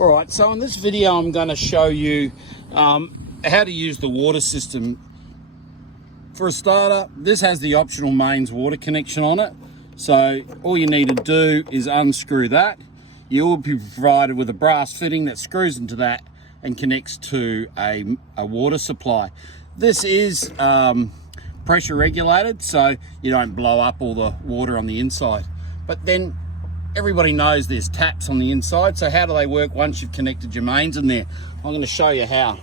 All right, so in this video I'm going to show you how to use the water system. For a starter, this has the optional mains water connection on it. So all you need to do is unscrew that. You will be provided with a brass fitting that screws into that and connects to a water supply. This is pressure regulated, so you don't blow up all the water on the inside. But then everybody knows there's taps on the inside, so how do they work once you've connected your mains in there? I'm going to show you how.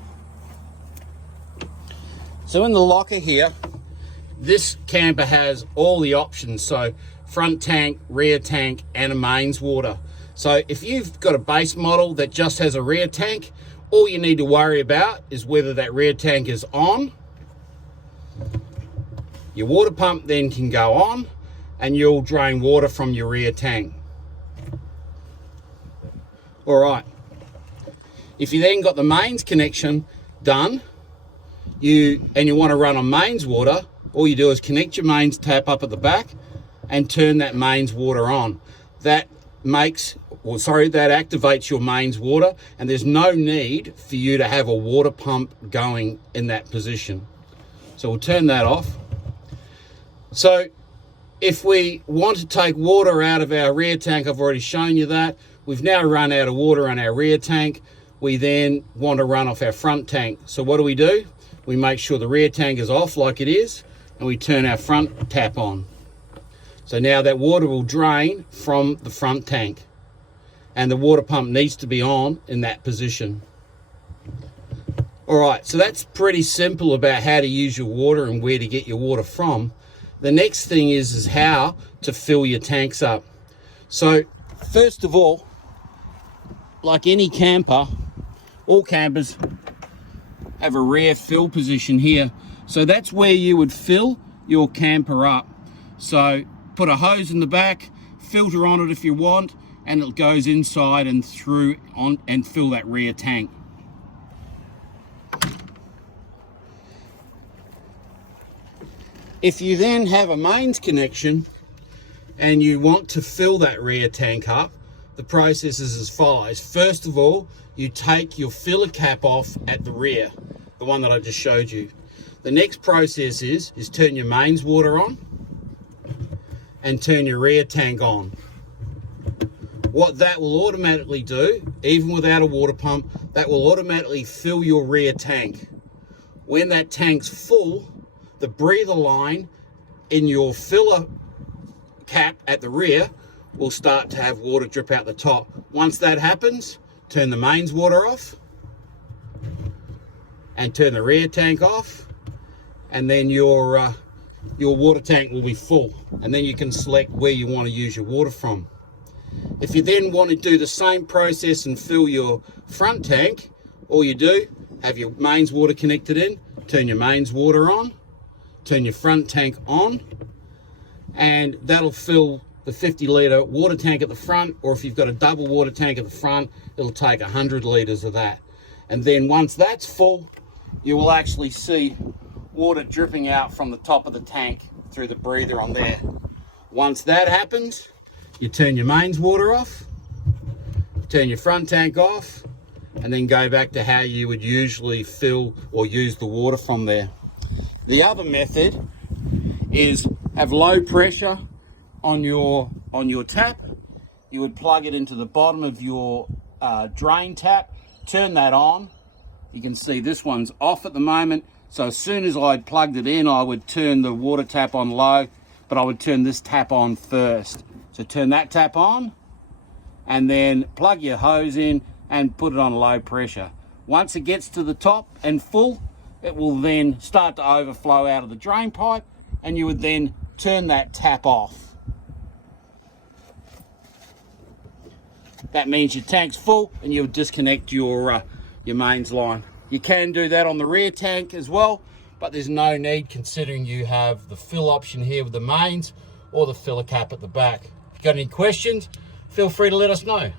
So in the locker here, this camper has all the options, so front tank, rear tank, and a mains water. So if you've got a base model that just has a rear tank, all you need to worry about is whether that rear tank is on. Your water pump then can go on and you'll drain water from your rear tank. All right, if you then got the mains connection done, and you want to run on mains water, all you do is connect your mains tap up at the back and turn that mains water on. That activates your mains water, and there's no need for you to have a water pump going in that position. So we'll turn that off. So if we want to take water out of our rear tank, I've already shown you that. We've now run out of water on our rear tank. We then want to run off our front tank. So what do? We make sure the rear tank is off like it is, and we turn our front tap on. So now that water will drain from the front tank, and the water pump needs to be on in that position. All right, so that's pretty simple about how to use your water and where to get your water from. The next thing is how to fill your tanks up. So first of all, like any camper, all campers have a rear fill position here. So that's where you would fill your camper up. So put a hose in the back, filter on it if you want, and it goes inside and through on and fill that rear tank. If you then have a mains connection and you want to fill that rear tank up, the process is as follows. First of all, you take your filler cap off at the rear, the one that I just showed you. The next process is turn your mains water on and turn your rear tank on. What that will automatically do, even without a water pump, that will automatically fill your rear tank. When that tank's full, the breather line in your filler cap at the rear will start to have water drip out the top. Once that happens, turn the mains water off and turn the rear tank off, and then your water tank will be full, and then you can select where you want to use your water from. If you then want to do the same process and fill your front tank, all you do, have your mains water connected in, turn your mains water on, turn your front tank on, and that'll fill the 50-litre water tank at the front, or if you've got a double water tank at the front, it'll take 100 litres of that. And then once that's full, you will actually see water dripping out from the top of the tank through the breather on there. Once that happens, you turn your mains water off, turn your front tank off, and then go back to how you would usually fill or use the water from there. The other method is have low pressure on your tap. You would plug it into the bottom of your drain tap, turn that on. You can see this one's off at the moment. So as soon as I plugged it in, I would turn the water tap on low, but I would turn this tap on first. So turn that tap on and then plug your hose in and put it on low pressure. Once it gets to the top and full, it will then start to overflow out of the drain pipe, and you would then turn that tap off. That means your tank's full and you would disconnect your mains line. You can do that on the rear tank as well, but there's no need considering you have the fill option here with the mains or the filler cap at the back. If you've got any questions, feel free to let us know.